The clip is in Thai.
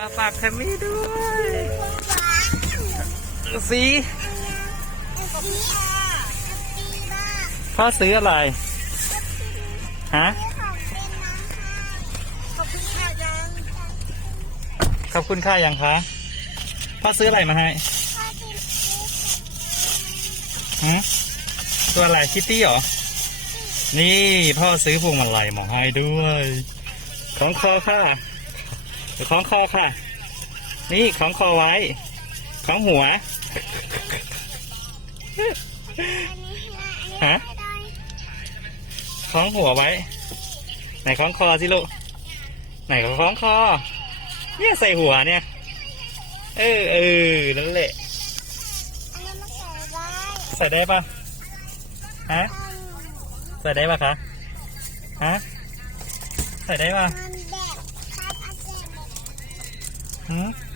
มาฝากแทมมี่ด้วยสีพ่อซื้ออะไรฮะขอบคุณค่ะยังขอบคุณค่ายังคะพ่อซื้ออะไรมาให้ฮะตัวอะไรคิตตี้เหรอ นี่พ่อซื้อพวงมาลัยมาให้ด้วย ของคอค่ะ ของคอค่ะ นี่ของคอไว้ของหัวฮะของหัวไว้ ไหนของคอสิลูกไหนของคอ เนี่ยใส่หัวเนี่ย เออเออนั่นแหละอันนั้นมันใส่ได้ใส่ได้ปะฮะใส่ได้ปะคะฮะใส่ได้ปะ มั